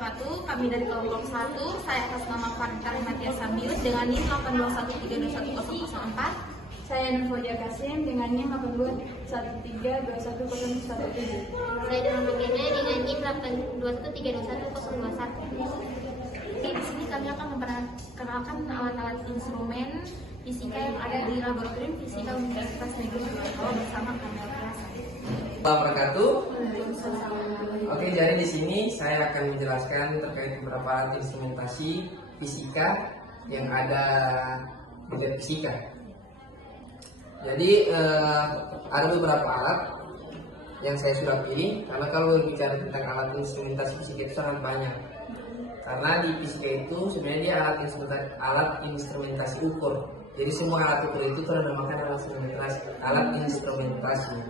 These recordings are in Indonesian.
wabarakatuh. Kami dari kelompok 1, saya atas nama Farita Rematia Sambius dengan NIM 821321004. Saya Nurfaja Kasim dengan NIM 821321017. Saya dengan Begene dengan NIM 821321021. Di sini kami akan memperkenalkan alat-alat instrumen fisika yang ada di laboratorium fisika Universitas Negeri Yogyakarta bersama kamera biasa. Wabarakatuh. Oke, jadi di sini saya akan menjelaskan terkait beberapa alat instrumentasi fisika yang ada di lab fisika. Jadi ada beberapa alat yang saya sudah pilih karena kalau berbicara tentang alat instrumentasi fisika itu sangat banyak. Karena di fisika itu sebenarnya dia alat instrumentasi ukur. Jadi semua alat ukur itu ternamakan alat instrumentasi.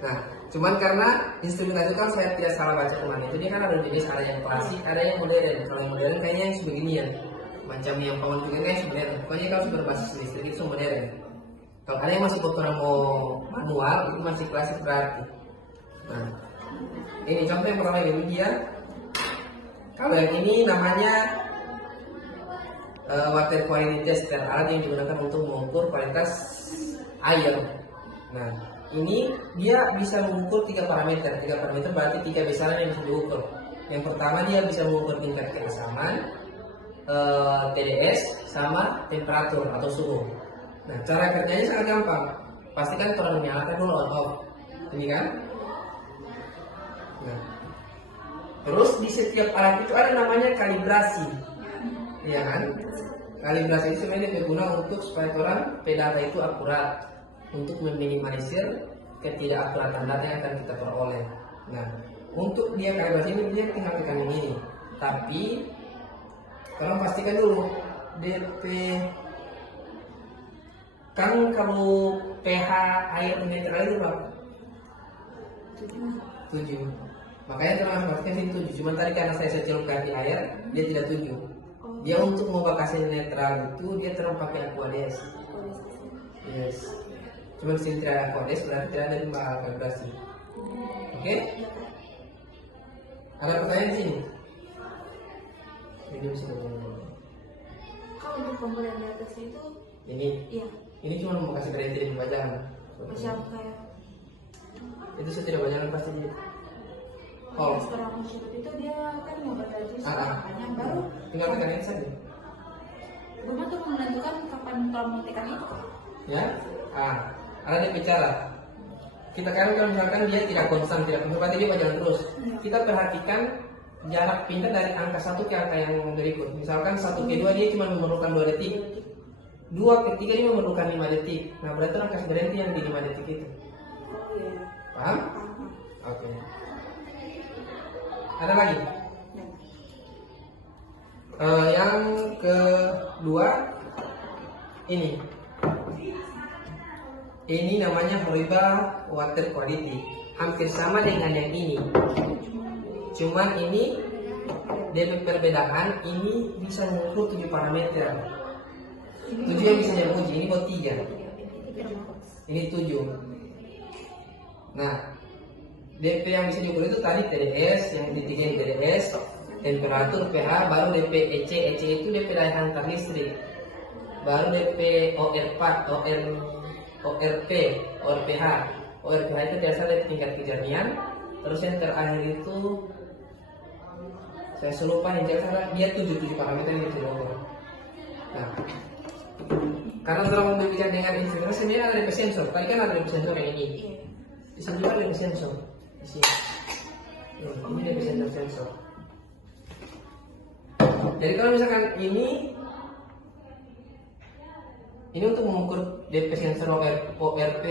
Nah, cuman karena instrumentasi kan saya tidak salah baca kemarin itu dia kan ada jenis, ada yang klasik, ada yang modern. Kalau yang modern kayaknya yang sebegini ya, macam yang power juga kayak modern. Pokoknya kalau sudah berbasis listrik itu modern. Kalau ada yang masih kotoran mau manual itu masih klasik berarti. Nah, ini contoh yang pertama ini dia. Kalau yang ini namanya water quality tester, alat yang digunakan untuk mengukur kualitas air. Nah, ini dia bisa mengukur 3 parameter. 3 parameter berarti 3 besaran yang bisa diukur. Yang pertama dia bisa mengukur tingkat keasaman, TDS, sama temperatur atau suhu. Nah, cara kerjanya sangat gampang. Pastikan tolong menyalakan dulu on off. Ini kan? Nah, terus di setiap alat itu ada namanya kalibrasi, ya kan? Kalibrasi itu sebenarnya berguna untuk supaya orang data itu akurat, untuk meminimalisir ketidakakuratan data yang akan kita peroleh. Nah, untuk dia kalibrasi ini dia tinggal tekan ini. Tapi tolong pastikan dulu DP kan kalau pH air netral itu berapa? 7. Makanya teman pastikan sini 7. Cuma tadi karena saya celupkan di air, dia tidak 7. Dia untuk mengubah kasih netral itu dia terus pakai aquades. Yes. Cuma di sini tidak ada aquades, berarti tidak ada pembahasan kalibrasi. Oke? Ada pertanyaan sini? Ini bisa dulu. Kalau untuk komponen di atas itu, Ini. iya, Ini cuma mau kasih garansi di pembajakan. macam kayak Itu setiap bajakan pasti di setelah mensyukur itu dia kan mau berarti makanya baru tinggal tekan ini saja. rumah tuh menentukan kapan kalau mau tekan itu. Ya, ada dia bicara. Kita kan kalau misalkan dia tidak konstan, berarti dia berjalan terus. Kita perhatikan jarak pindah dari angka 1 ke angka yang berikut. Misalkan 1 ke 2 dia cuma memerlukan 2 detik. 2 ke 3 dia memerlukan 5 detik. Nah, berarti angka berhenti yang di 5 detik itu. Oh iya. Paham? Oke. Ada lagi? Yang kedua ini namanya Horiba water quality, hampir sama dengan yang ini, cuman ini dari perbedaan ini bisa mengukur 7 parameter. 7 yang bisa diuji, ini buat 3, ini 7. Nah, DP yang bisa diukur itu tadi TDS, yang ketiga TDS, temperatur, pH, baru DP EC. EC itu DP daya hantar listrik, baru DP ORP, ORPH. ORPH itu biasa dari tingkat kejernihan. Terus yang terakhir itu saya lupa nih, dia 7 parameter yang bisa diukur. Nah, karena setelah berbicara dengan instrumen, sebenarnya ada DP sensor. Tadi kan ada DP sensor yang ini. Di sini juga ada DP sensor. Di sini. Ini DP sensor. Jadi kalau misalkan ini untuk mengukur DP sensor ORP.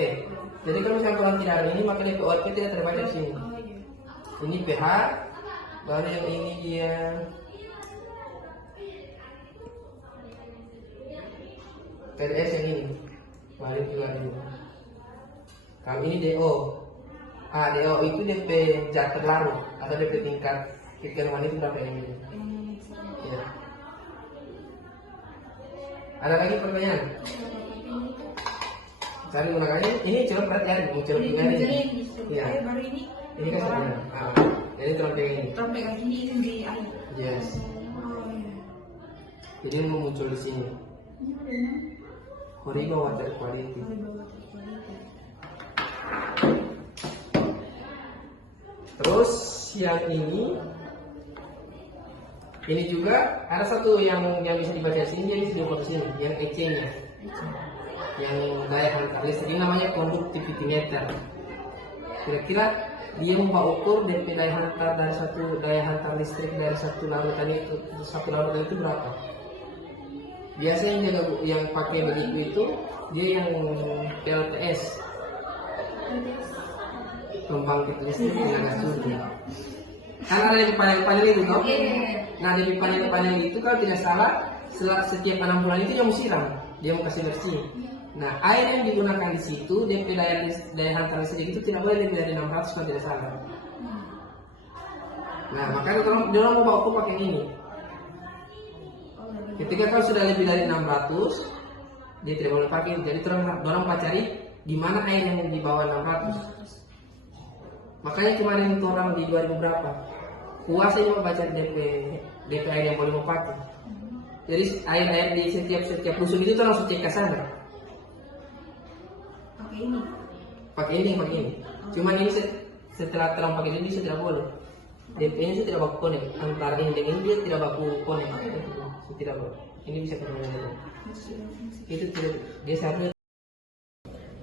Jadi kalau misalkan orang tidak ada ini, maka DP ORP tidak terbaca di sini. Ini pH, baru yang ini dia TDS yang ini. Balik juga ini. Kalau ini DO. DO itu DP zat terlarut atau DP tingkat kekeruan itu berapa ini? Ya. Ada lagi pertanyaan? Cari gunakannya. Ini celup berarti ya, mau celup juga ini. Iya. Baru ini. Ini kan sebenarnya. Jadi terang pegang ini. Terang pegang ini di air. Yes. Oh iya. Jadi mau muncul di sini. Ini ada yang Horiba water quality. di bawah quality. Terus yang ini juga ada satu yang bisa dibaca di sini, jadi di foto sini, yang EC-nya, yang daya hantar listrik, ini namanya conductivity meter. Kira-kira dia mau ukur DP daya hantar dari daya hantar listrik dari satu larutan itu berapa? Biasanya yang pakai begitu itu dia yang PLTS, pembangkit listrik tenaga surya. Kan ada di panel itu toh? Nah di panel itu kalau tidak salah setiap 6 bulan itu dia mau siram, dia mau kasih bersih. Nah air yang digunakan di situ DP daya hantar listrik itu tidak boleh lebih dari 600 kalau tidak salah. Nah makanya orang mau bawa pakai ini. Ketika kau sudah lebih dari 600, dia tidak boleh pakai. Jadi orang cari di mana air yang di bawah 600. Makanya kemarin itu orang di 2000 berapa, puasa cuma baca DP air yang boleh mau pakai. Jadi air di setiap musim itu langsung cek ke sana. Pakai ini. Cuman ini setelah terang pakai ini tidak boleh. DP ini tidak baku konek antara ini dengan ini, dia tidak baku konek. Tidak boleh. Ini bisa kena. Itu tidak dia seharusnya.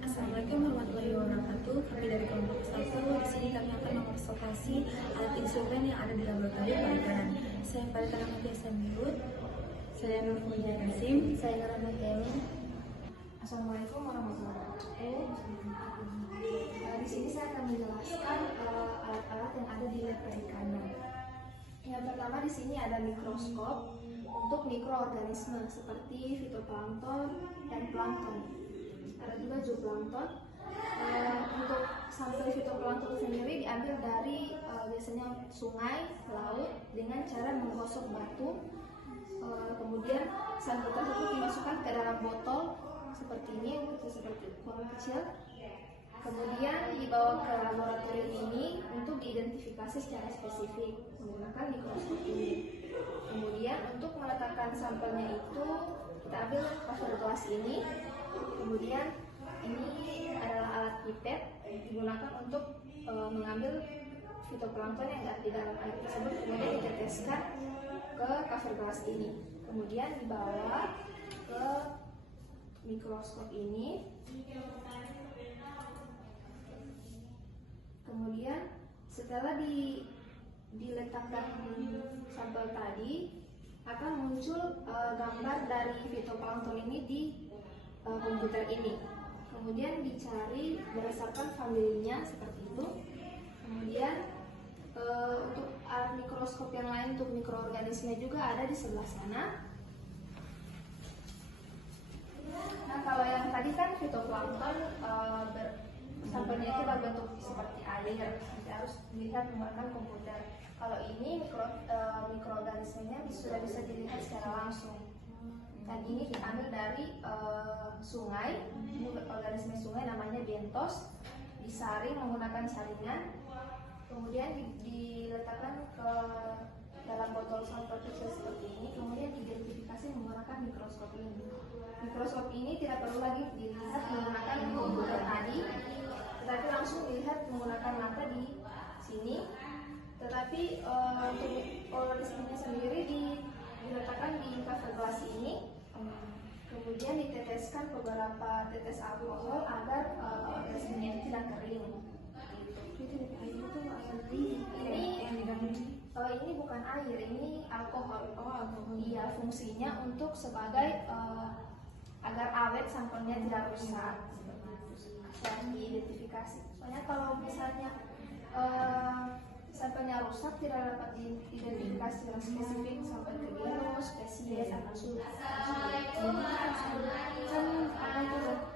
Assalamualaikum warahmatullahi wabarakatuh. Kami dari kelompok 1. Di sini kami akan mengobservasi alat instrumen yang ada di laboratorium perikanan. Saya yang paling nama biasa Mirut. Saya Nur Fauziah Kasim. Saya Nurana Kemi. Assalamualaikum warahmatullahi wabarakatuh. Di sini saya akan menjelaskan alat-alat yang ada di lab perikanan. Yang pertama di sini ada mikroskop untuk mikroorganisme seperti fitoplankton dan plankton. Ada juga zooplankton. Untuk sampel fitoplankton sendiri diambil dari biasanya sungai, laut dengan cara menggosok batu. Kemudian sampel tersebut dimasukkan ke dalam botol seperti ini, seperti botol kecil. Kemudian dibawa ke laboratorium ini untuk diidentifikasi secara spesifik menggunakan mikroskop ini. Kemudian untuk meletakkan sampelnya itu kita ambil cover gelas ini. Kemudian ini adalah alat pipet digunakan untuk mengambil fitoplankton yang ada di dalam air tersebut, kemudian diteteskan ke cover gelas ini. Kemudian dibawa ke mikroskop ini. Kemudian setelah diletakkan sampel tadi akan muncul gambar dari fitoplankton ini di komputer ini. Kemudian dicari berdasarkan familinya seperti itu. Kemudian untuk alat mikroskop yang lain untuk mikroorganisme juga ada di sebelah sana. Nah kalau yang tadi kan fitoplankton sampelnya itu berbentuk seperti air, kita harus melihat menggunakan komputer. Kalau ini mikroorganismenya sudah bisa dilihat secara langsung. Dan ini diambil dari sungai, ini organisme sungai namanya bentos, disaring menggunakan saringan, kemudian diletakkan ke dalam botol sampel kecil seperti ini, kemudian diidentifikasi menggunakan mikroskop ini. Mikroskop ini tidak perlu lagi dilihat menggunakan komputer tadi, tetapi langsung dilihat menggunakan mata di sini. Tetapi untuk organismenya sendiri diletakkan di cover gelas ini, kemudian diteteskan beberapa tetes alkohol agar organismenya tidak kering. Ini bukan air, ini alkohol. Iya, fungsinya untuk sebagai agar awet sampelnya tidak rusak. Dan diidentifikasi. Soalnya kalau misalnya sampelnya rusak tidak dapat diidentifikasi dengan spesifik sampel virus, spesies, atau suhu. Kan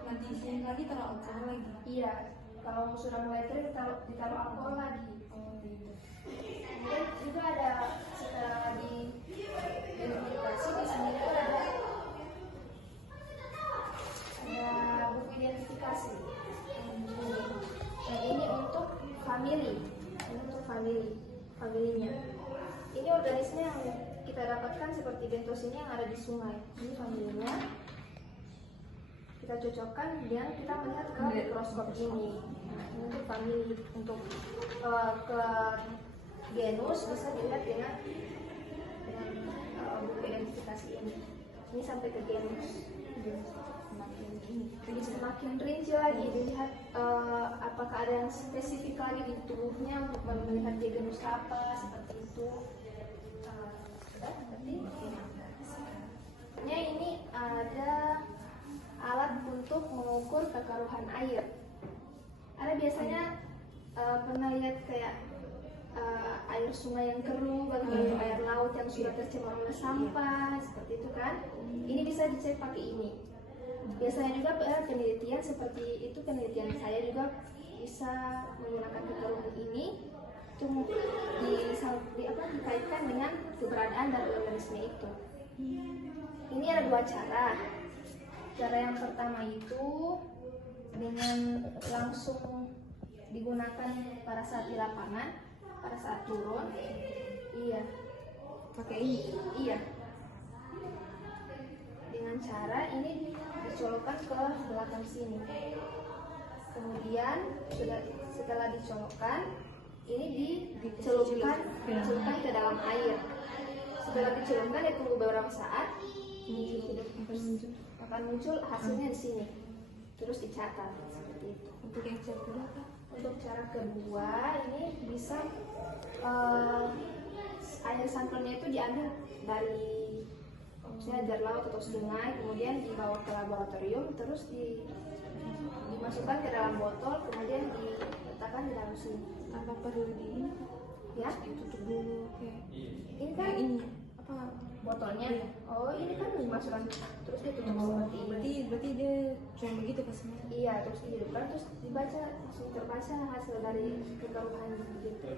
nanti sini lagi taruh alkohol lagi. Iya, kalau sudah mulai kering ditaruh alkohol lagi. Kemudian juga ada setelah diidentifikasi di sini juga ada buku identifikasi. Dan ini untuk family. organisme yang kita dapatkan seperti bentos ini yang ada di sungai. Ini familinya. Kita cocokkan dan kita melihat ke mikroskop ini. Nah, ini untuk famili, untuk ke genus bisa dilihat dengan buku identifikasi ini. Ini sampai ke genus. Semakin rinci lagi dilihat apakah ada yang spesifik lagi di tubuhnya untuk melihat dia genus apa seperti itu. Ini ada alat untuk mengukur kekaruhan air. Ada biasanya pernah lihat kayak air sungai yang keruh, bagaimana air laut yang sudah tercemar oleh sampah, seperti itu kan? Ini bisa dicek pakai ini. Biasanya juga penelitian seperti itu, penelitian saya juga bisa menggunakan kekaruhan ini untuk dikaitkan dengan keberadaan dari organisme itu. Ini ada dua cara. Cara yang pertama itu dengan langsung digunakan pada saat di lapangan, pada saat turun. Iya. Pakai ini. Iya. Dengan cara ini dicolokkan ke belakang sini. Kemudian setelah dicolokkan, ini dicelupkan ke dalam air. Setelah dicelupkan, dia tunggu beberapa saat, akan muncul hasilnya di sini. Terus dicatat seperti itu. Untuk yang kedua, Untuk cara kedua, ini bisa air sampelnya itu diambil dari misalnya dari laut atau sungai, kemudian dibawa ke laboratorium, terus dimasukkan ke dalam botol, kemudian diletakkan di dalam sini. apa perlu di ini? Ya, Ditutup dulu kayak ini kan ini apa? botolnya. Oh, ini kan dimasukkan terus ditutup seperti ini. Berarti dia cuma begitu pastinya. Iya, terus dihidupkan, terus dibaca, langsung terbaca hasil dari kekaruhan gitu.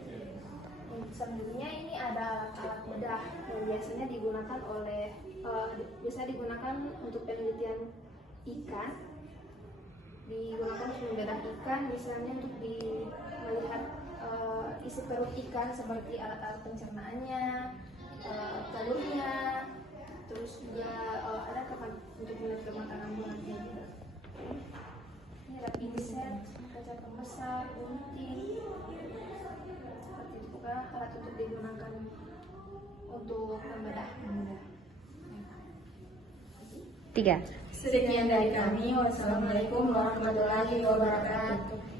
Yang selanjutnya ini ada alat bedah yang biasanya digunakan untuk penelitian ikan. Digunakan untuk membedah ikan, misalnya untuk melihat isi perut ikan seperti alat-alat pencernaannya, telurnya, terus juga ada untuk melihat kematangan buahnya juga. Ini ada pinset, kaca pembesar, gunting, seperti itu kan alat untuk digunakan untuk membedah. 3. Sekian dari kami. Wassalamualaikum warahmatullahi wabarakatuh.